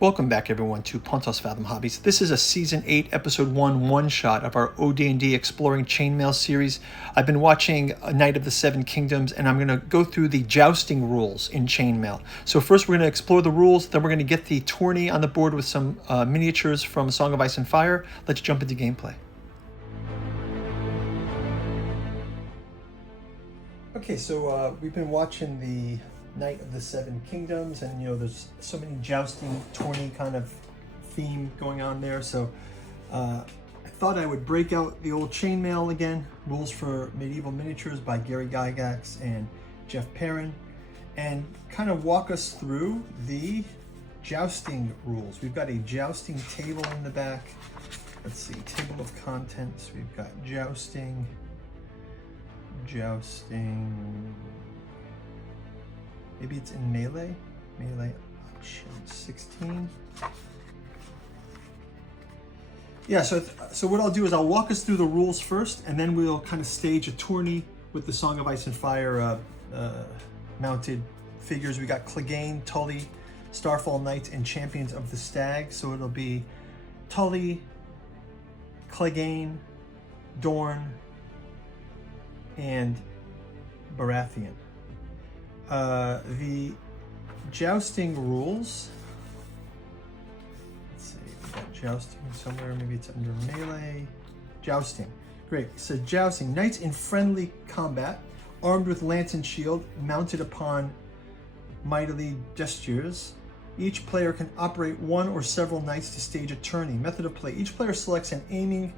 Welcome back, everyone, to Pontos Fathom Hobbies. This is a Season 8, Episode 1 one-shot of our Od&d Exploring Chainmail series. I've been watching Knight of the Seven Kingdoms, and I'm going to go through the jousting rules in Chainmail. So first we're going to explore the rules, then we're going to get the tourney on the board with some miniatures from Song of Ice and Fire. Let's jump into gameplay. Okay, so we've been watching the Knight of the Seven Kingdoms, and there's so many jousting, tourney kind of theme going on there. So I thought I would break out the old Chainmail again, Rules for Medieval Miniatures by Gary Gygax and Jeff Perrin, and kind of walk us through the jousting rules. We've got a jousting table in the back. Let's see, table of contents. We've got jousting. Maybe it's in melee option 16. Yeah, so what I'll do is I'll walk us through the rules first, and then we'll kind of stage a tourney with the Song of Ice and Fire mounted figures. We got Clegane, Tully, Starfall Knights, and Champions of the Stag. So it'll be Tully, Clegane, Dorn, and Baratheon. The jousting rules. Let's see, we got jousting somewhere. Maybe it's under melee. Jousting. Great. So jousting. Knights in friendly combat, armed with lance and shield, mounted upon mightily gestures. Each player can operate one or several knights to stage a tourney. Method of play. Each player selects an aiming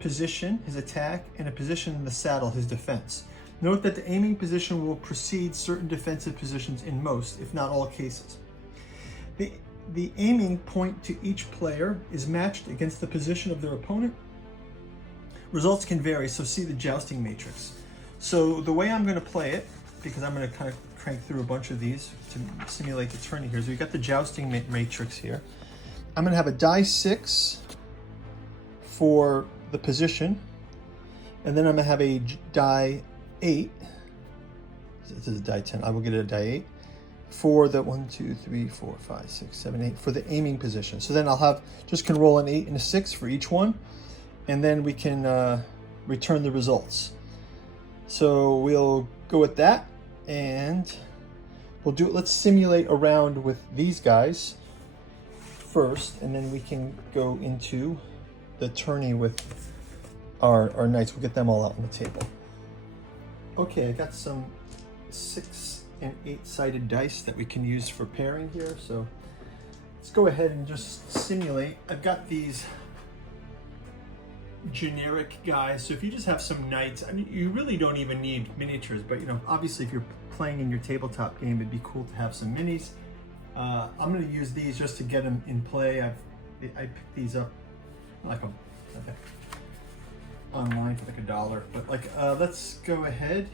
position, his attack, and a position in the saddle, his defense. Note that the aiming position will precede certain defensive positions in most, if not all cases. The aiming point to each player is matched against the position of their opponent. Results can vary, so see the jousting matrix. So the way I'm going to play it, because I'm going to kind of crank through a bunch of these to simulate the tourney here. So we've got the jousting matrix here. I'm going to have a die 6 for the position, and then I'm going to have a die 8. This is a die 10. I will get a die 8 for the 1, 2, 3, 4, 5, 6, 7, 8 for the aiming position. So then I'll have can roll an 8 and a 6 for each one, and then we can return the results. So we'll go with that, and we'll do it. Let's simulate a round with these guys first, and then we can go into the tourney with our knights. We'll get them all out on the table. Okay, I got some 6 and 8-sided dice that we can use for pairing here. So let's go ahead and just simulate. I've got these generic guys. So if you just have some knights, I mean, you really don't even need miniatures, but obviously if you're playing in your tabletop game, it'd be cool to have some minis. I'm going to use these just to get them in play. I picked these up like online for like $1, but let's go ahead.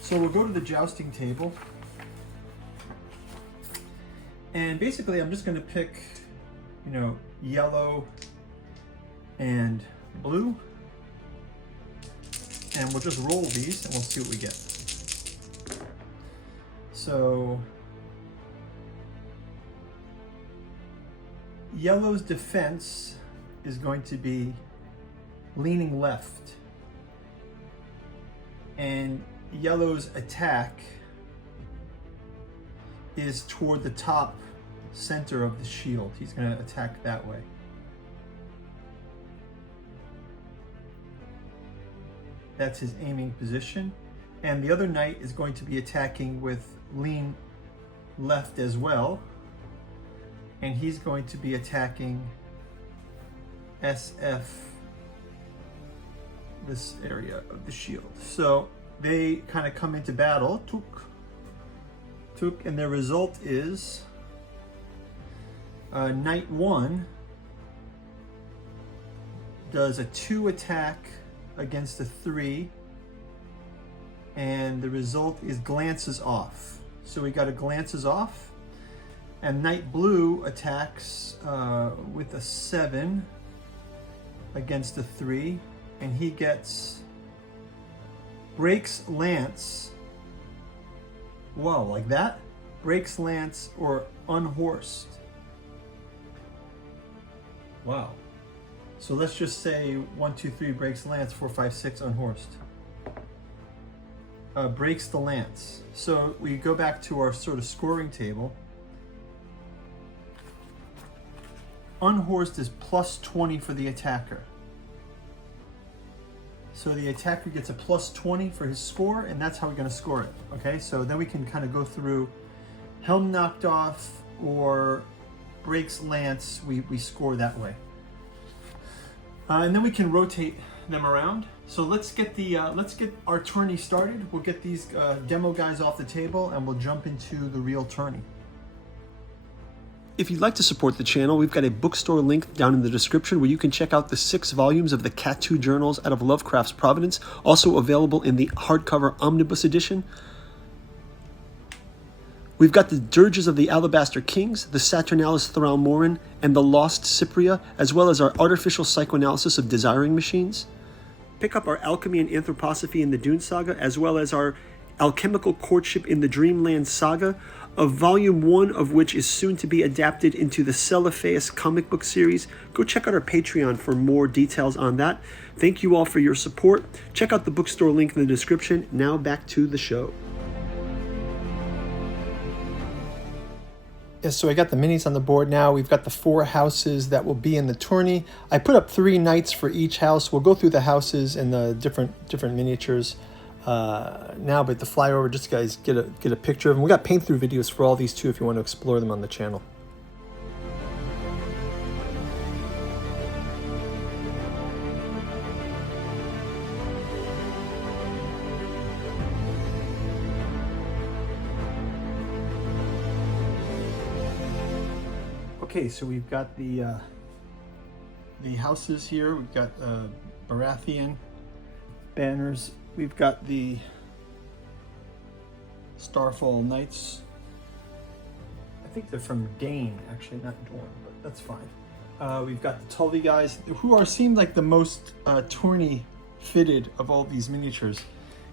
So we'll go to the jousting table, and basically I'm just going to pick yellow and blue, and we'll just roll these and we'll see what we get. So yellow's defense is going to be leaning left, and yellow's attack is toward the top center of the shield. He's going to attack that way. That's his aiming position, and the other knight is going to be attacking with lean left as well, and he's going to be attacking SF, this area of the shield. So they kind of come into battle, tuk, and their result is Knight 1 does a 2 attack against a 3, and the result is glances off. So we got a glances off, and Knight Blue attacks with a 7 against a 3, and he gets breaks lance. Whoa, like that? Breaks lance or unhorsed. Wow. So let's just say 1, 2, 3 breaks lance, 4, 5, 6 unhorsed. Breaks the lance. So we go back to our sort of scoring table. Unhorsed is plus 20 for the attacker. So the attacker gets a plus 20 for his score, and that's how we're going to score it. Okay, so then we can kind of go through helm knocked off or breaks lance, we score that way. And then we can rotate them around. So let's get our tourney started. We'll get these demo guys off the table and we'll jump into the real tourney. If you'd like to support the channel, we've got a bookstore link down in the description where you can check out the 6 volumes of the Cat 2 journals out of Lovecraft's Providence, also available in the hardcover omnibus edition. We've got the Dirges of the Alabaster Kings, the Saturnalis Thralmorin, and the Lost Cypria, as well as our artificial psychoanalysis of desiring machines. Pick up our Alchemy and Anthroposophy in the Dune Saga, as well as our Alchemical Courtship in the Dreamland Saga, of volume 1 of which is soon to be adapted into the Celiphaeus comic book series. Go check out our Patreon for more details on that. Thank you all for your support. Check out the bookstore link in the description. Now back to the show. Yes, so I got the minis on the board now. We've got the 4 houses that will be in the tourney. I put up 3 knights for each house. We'll go through the houses and the different miniatures now, but the flyover, just guys get a picture of them. We got paint through videos for all these too if you want to explore them on the channel. Okay, so we've got the houses here. We've got Baratheon banners. We've got the Starfall Knights. I think they're from Dane, actually, not Dorne, but that's fine. We've got the Tully guys, who seem like the most tourney fitted of all these miniatures,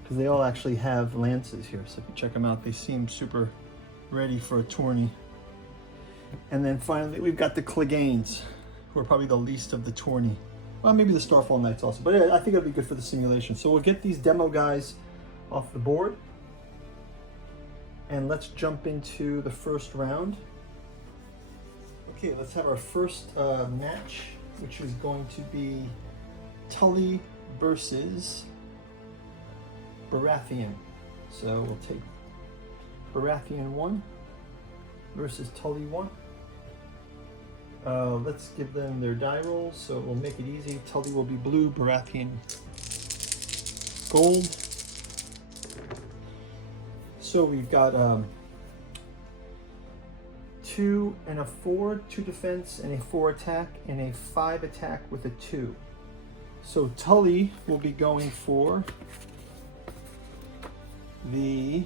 because they all actually have lances here. So if you check them out, they seem super ready for a tourney. And then finally, we've got the Cleganes, who are probably the least of the tourney. Well, maybe the Starfall Knights also, but I think it'll be good for the simulation. So we'll get these demo guys off the board. And let's jump into the first round. Okay, let's have our first match, which is going to be Tully versus Baratheon. So we'll take Baratheon 1 versus Tully 1. Let's give them their die rolls, so we'll make it easy. Tully will be blue, Baratheon gold. So we've got 2 and a 4, 2 defense and a 4 attack, and a 5 attack with a 2. So Tully will be going for the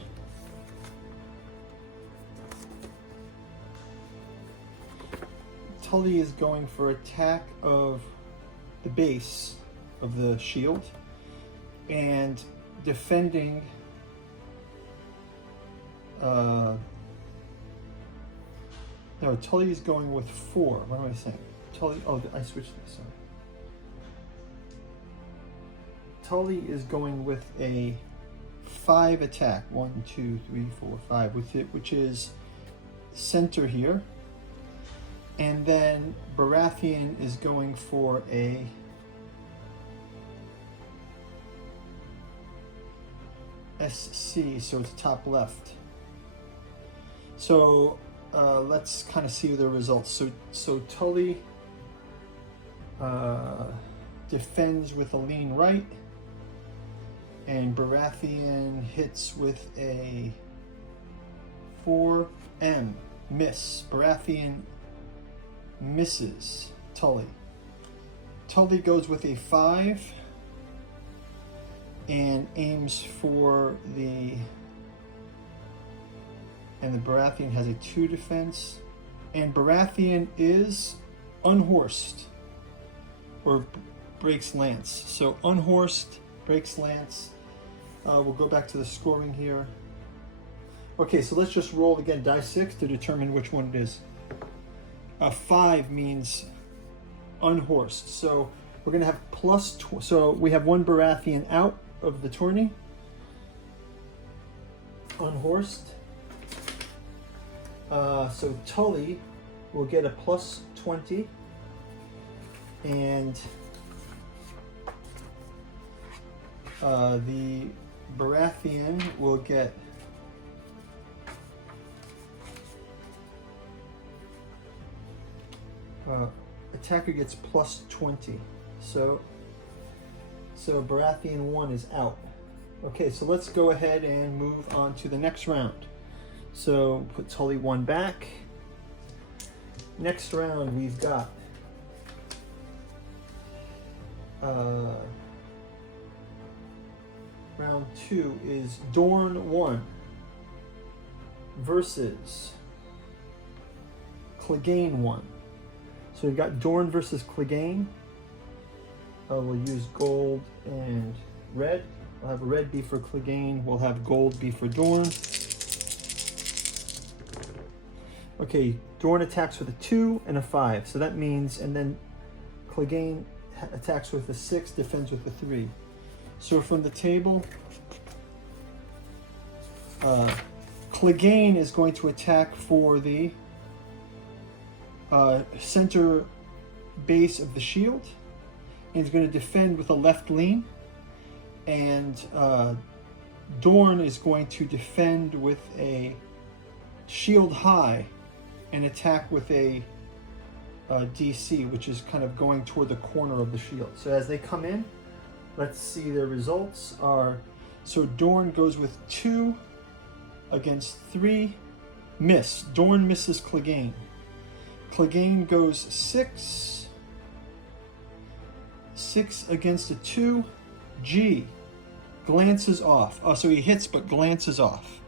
Tully is going for attack of the base of the shield and defending no, Tully is going with 4. What am I saying? Tully, oh, I switched this, sorry. Tully is going with a 5 attack. 1, 2, 3, 4, 5 with it, which is center here. And then Baratheon is going for a SC, so it's top left. So let's kind of see the results. So Tully defends with a lean right, and Baratheon hits with a 4M, miss. Baratheon misses Tully. Tully goes with a 5 and aims for the, and the Baratheon has a 2 defense, and Baratheon is unhorsed or breaks lance. So unhorsed, breaks lance. We'll go back to the scoring here. Okay, so let's just roll again die 6 to determine which one it is. A 5 means unhorsed. So we're going to have so we have one Baratheon out of the tourney. Unhorsed. So Tully will get a +20. And the Baratheon will get attacker gets +20. So Baratheon 1 is out. Okay, so let's go ahead and move on to the next round. So put Tully 1 back. Next round we've got round 2 is Dorne 1 versus Clegane 1. So we've got Dorne versus Clegane. We'll use gold and red. We'll have red be for Clegane. We'll have gold be for Dorne. Okay, Dorne attacks with a 2 and a 5. So that means, and then Clegane attacks with a 6, defends with a 3. So from the table, Clegane is going to attack for the center base of the shield, and is going to defend with a left lean. And Dorne is going to defend with a shield high and attack with a DC, which is kind of going toward the corner of the shield. So as they come in, let's see their results are. So Dorne goes with 2 against 3, miss. Dorne misses Clegane. Clegane goes 6 against a 2, G, glances off. Oh, so he hits but glances off.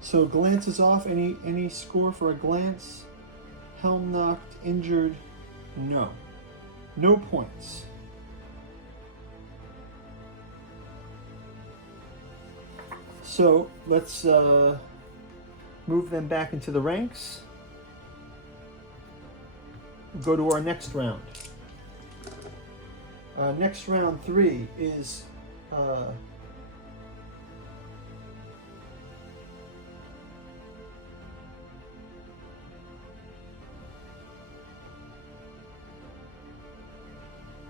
So glances off, any score for a glance? Helm knocked, injured, no. No points. So let's move them back into the ranks. Go to our next round. Next round 3 is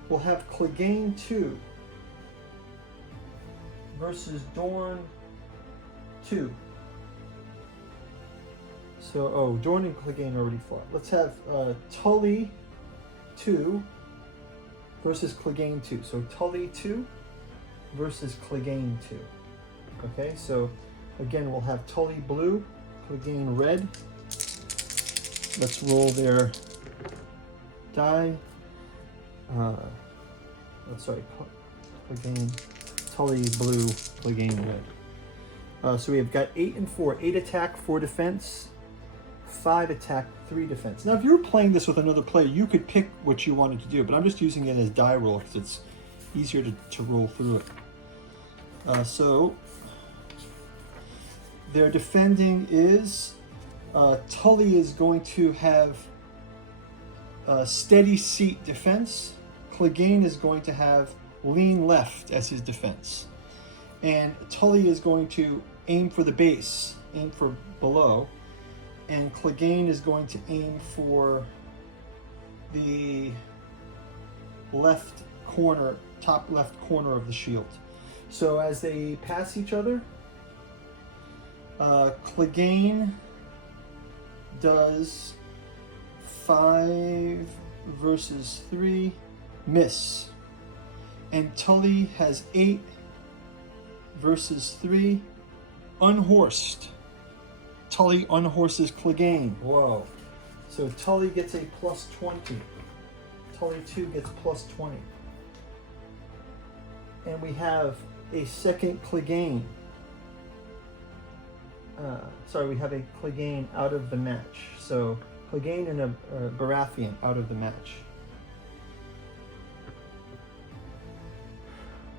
we'll have Clegane 2 versus Dorne 2. So, Dorne and Clegane already fought. Let's have Tully 2 versus Clegane 2. So Tully 2 versus Clegane 2. Okay, so again, we'll have Tully blue, Clegane red. Let's roll their die. Clegane, Tully blue, Clegane red. So we have got 8 and 4. 8 attack, 4 defense, 5 attack, 3 defense. Now, if you were playing this with another player, you could pick what you wanted to do, but I'm just using it as die roll because it's easier to roll through it. So their defending is Tully is going to have steady seat defense. Clegane is going to have lean left as his defense. And Tully is going to aim for the base, aim for below. And Clegane is going to aim for the left corner, top left corner of the shield. So as they pass each other, Clegane does 5 versus 3, miss. And Tully has 8 versus 3, unhorsed. Tully unhorses Clegane. Whoa. So Tully gets a +20. Tully 2 gets +20. And we have a second Clegane. We have a Clegane out of the match. So Clegane and a Baratheon out of the match.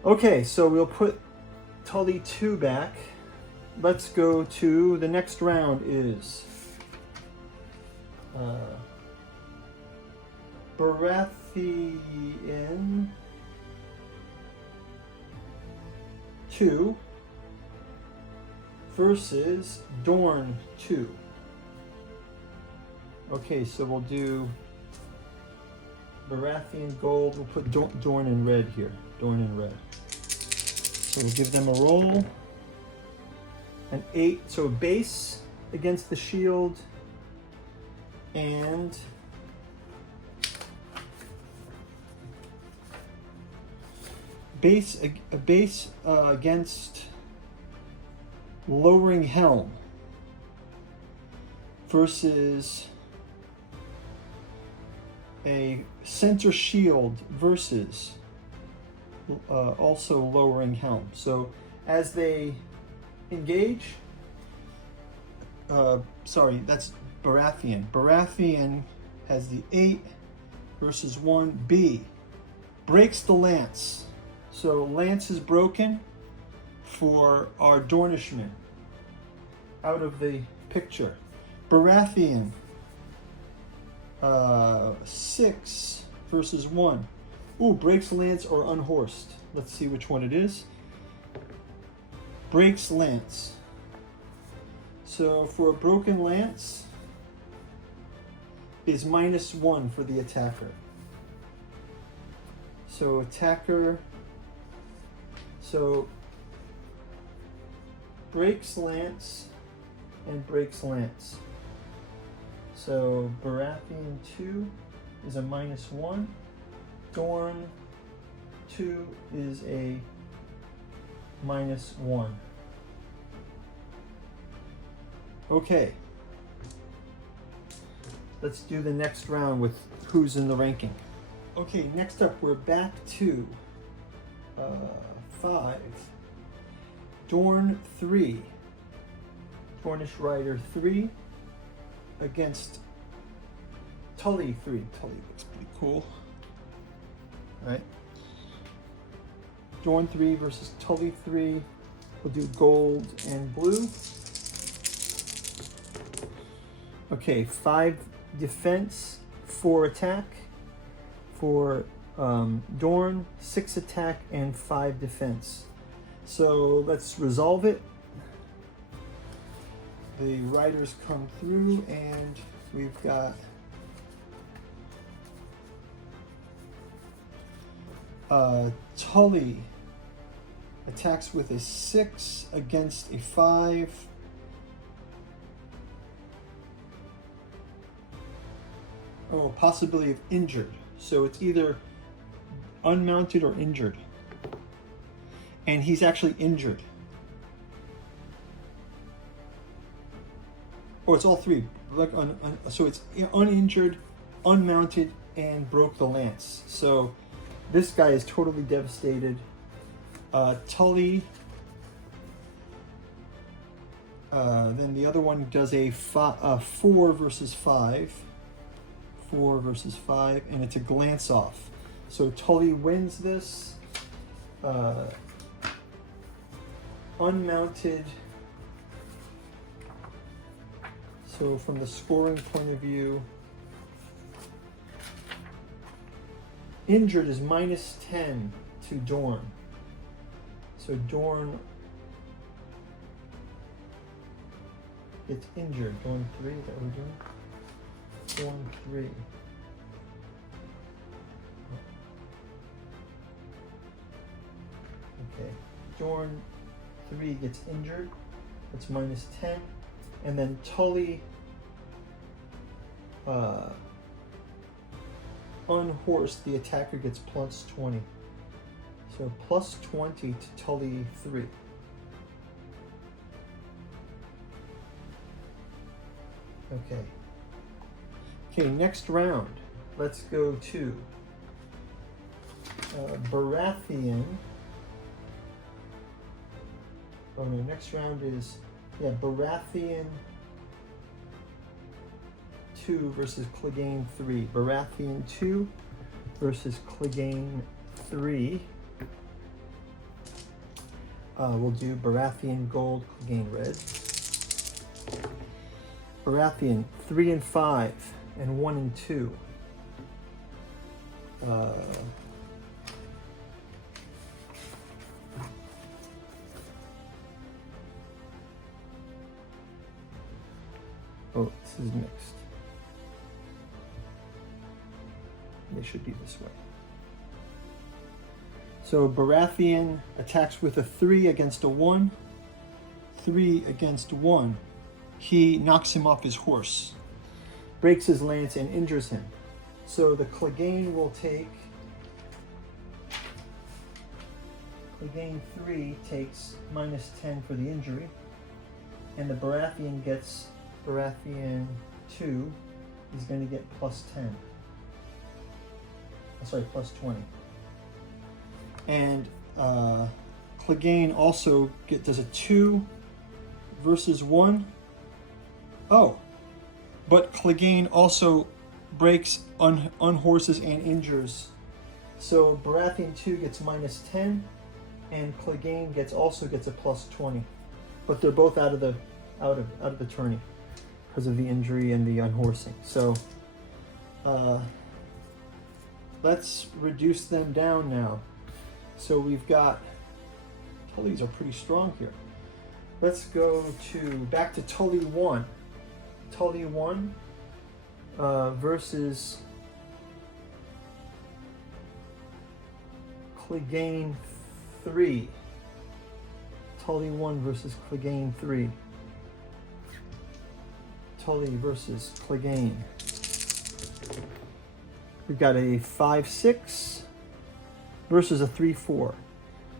Okay, so we'll put Tully 2 back. Let's go to the next round is Baratheon 2 versus Dorn 2. Okay, so we'll do Baratheon gold. We'll put Dorn in red here. Dorn in red. So we'll give them a roll. An 8. So a base against the shield. And a base against lowering helm versus a center shield versus also lowering helm. So as they engage, sorry, that's Baratheon. Baratheon has the 8 versus 1. B breaks the lance. So lance is broken for our Dornishman out of the picture. Baratheon 6 versus 1. Ooh, breaks lance or unhorsed. Let's see which one it is. Breaks lance. So for a broken lance is -1 for the attacker. So attacker, so breaks lance and breaks lance. So Baratheon 2 is a -1. Dorn 2 is a -1. Okay. Let's do the next round with who's in the ranking. Okay, next up we're back to 5. Dorn 3. Cornish Rider 3 against Tully 3. Tully looks pretty cool. Alright. Dorn 3 versus Tully 3. We'll do gold and blue. Okay, 5 defense, 4 attack. For Dorn, 6 attack and 5 defense. So let's resolve it. The riders come through and we've got Tully attacks with a 6 against a 5. Oh, possibility of injured. So it's either unmounted or injured. And he's actually injured. Oh, it's all 3. Like so it's uninjured, unmounted, and broke the lance. So this guy is totally devastated. Tully. Then the other one does a 4 versus 5. 4 versus 5, and it's a glance off. So Tully wins this. Unmounted. So from the scoring point of view, injured is -10 to Dorn. So Dorn gets injured. Dorn 3, is that what we're doing? Dorn 3. Okay. Dorn 3 gets injured. It's -10. And then Tully unhorsed, the attacker gets +20. So +20 to Tully 3. Okay. Okay, next round. Let's go to Baratheon. Oh no, next round is, Baratheon 2 versus Clegane 3. Baratheon 2 versus Clegane 3. We'll do Baratheon gold, Clegane red. Baratheon 3 and 5 and 1 and 2 Oh, this is mixed. They should be this way. So Baratheon attacks with a 3 against a 1. 3 against 1. He knocks him off his horse, breaks his lance, and injures him. So the Clegane will take... Clegane 3 takes -10 for the injury. And the Baratheon gets... Baratheon 2 is going to get +10. Sorry, +20. And Clegane also does a 2 versus 1. Oh, but Clegane also breaks, unhorses, and injures. So Baratheon 2 gets -10, and Clegane also gets a +20. But they're both out of the tourney because of the injury and the unhorsing. So let's reduce them down now. So we've got, Tullys are pretty strong here. Let's go back to Tully 1. Tully 1 versus Clegane 3. Tully 1 versus Clegane 3. Tully versus Clegane. We've got a 5-6 versus a 3-4.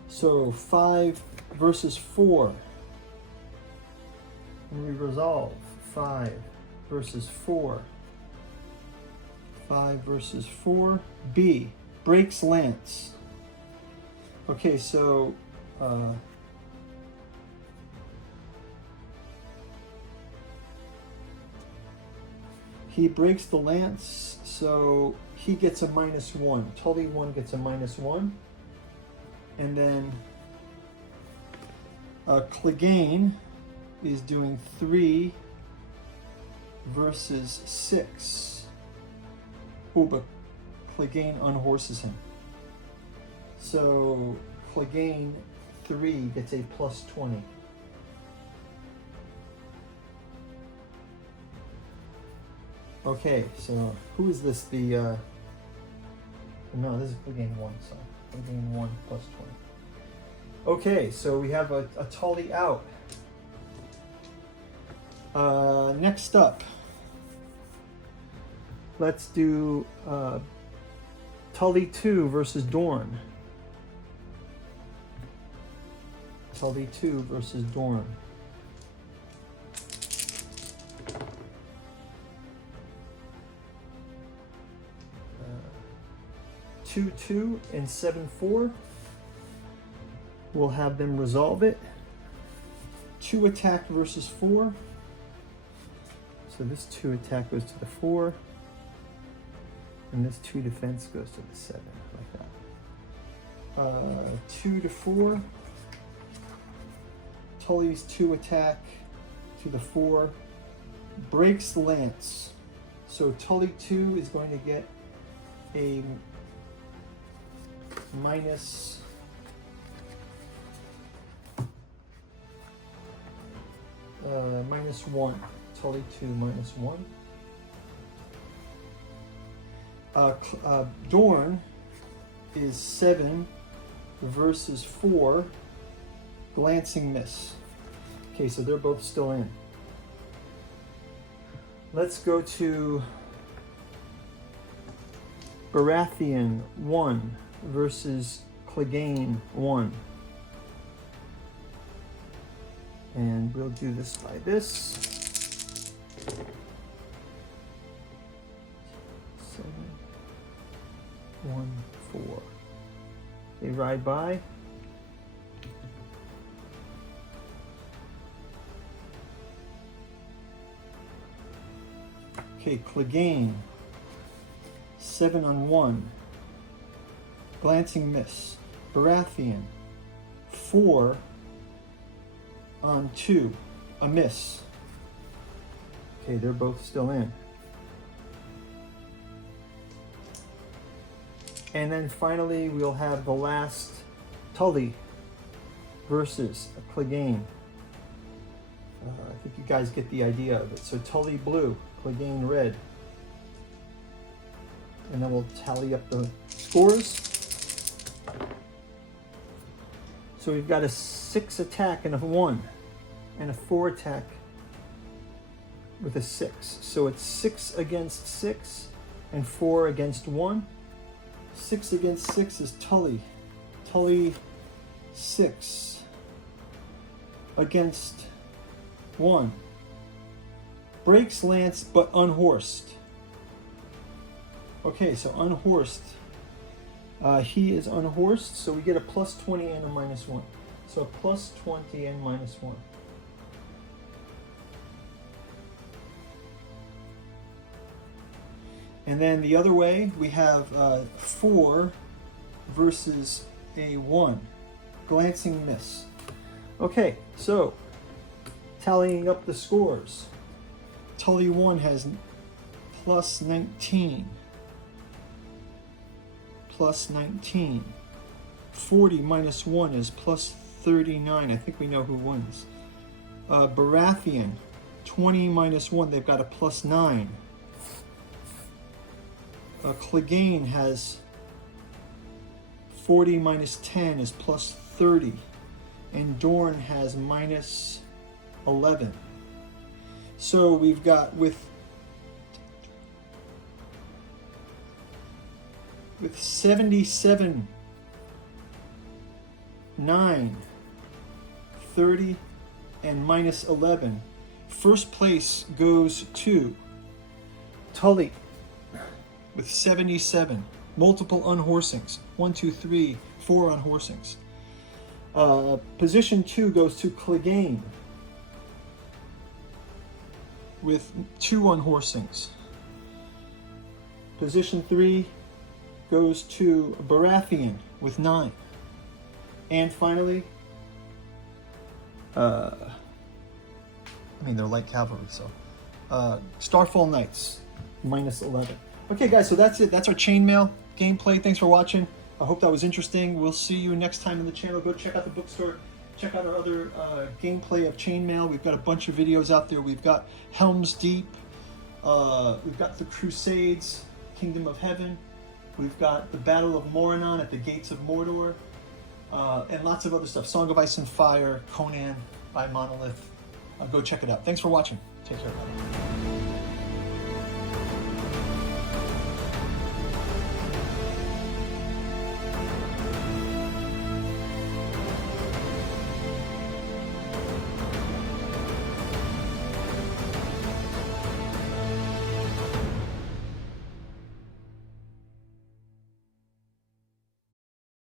So 5 versus 4. And we resolve 5 versus 4. 5 versus 4. B breaks lance. Okay, so he breaks the lance, so he gets a -1. Tully 1 gets a -1. And then Clegane is doing 3 versus 6. Oh, but Clegane unhorses him. So Clegane 3 gets a +20. Okay, so who is this? No, this is Clegane 1, so Clegane 1 +20. Okay, so we have a Tully out. Next up, let's do Tully 2 versus Dorn. Tully 2 versus Dorn. 2-2 and 7-4. We'll have them resolve it. 2 attack versus 4. So this 2 attack goes to the 4. And this 2 defense goes to the 7, like that. 2 to 4. Tully's 2 attack to the 4. Breaks the lance. So Tully 2 is going to get a -1. Tully 2 -1. Dorn is 7 versus 4. Glancing miss. Okay, so they're both still in. Let's go to Baratheon 1 versus Clegane 1. And we'll do this by this. 7, 1, 4. They ride by. Okay, Clegane, 7 on 1. Glancing miss. Baratheon, 4 on 2. A miss. Okay, they're both still in. And then finally, we'll have the last Tully versus a Clegane. I think you guys get the idea of it. So Tully blue, Clegane red. And then we'll tally up the scores. So we've got a 6 attack and a 1, and a 4 attack with a 6. So it's 6 against 6 and 4 against 1. 6 against 6 is Tully. Tully 6 against 1. Breaks Lance but unhorsed. Okay, so unhorsed. He is unhorsed, so we get a plus 20 and a minus 1. So plus 20 and minus 1. And then the other way, we have 4 versus a 1. Glancing miss. Okay, so tallying up the scores. Tully 1 has plus 19. Plus 19. 40 minus 1 is plus 39. I think we know who wins. Baratheon, 20 minus 1, they've got a plus 9. Clegane has 40 minus 10 is plus 30. And Dorn has minus 11. So we've got with 77, 9, 30, and minus 11. First place goes to Tully with 77. Multiple unhorsings. 1, 2, 3, 4 unhorsings. Position 2 goes to Clegane with 2 unhorsings. Position 3 goes to Baratheon with 9. And finally, they're light cavalry, so Starfall Knights, minus 11. Okay, guys, so that's it. That's our Chainmail gameplay. Thanks for watching. I hope that was interesting. We'll see you next time in the channel. Go check out the bookstore. Check out our other gameplay of Chainmail. We've got a bunch of videos out there. We've got Helm's Deep. We've got the Crusades, Kingdom of Heaven. We've got the Battle of Moranon at the Gates of Mordor. And lots of other stuff. Song of Ice and Fire, Conan by Monolith. Go check it out. Thanks for watching. Take care, everybody.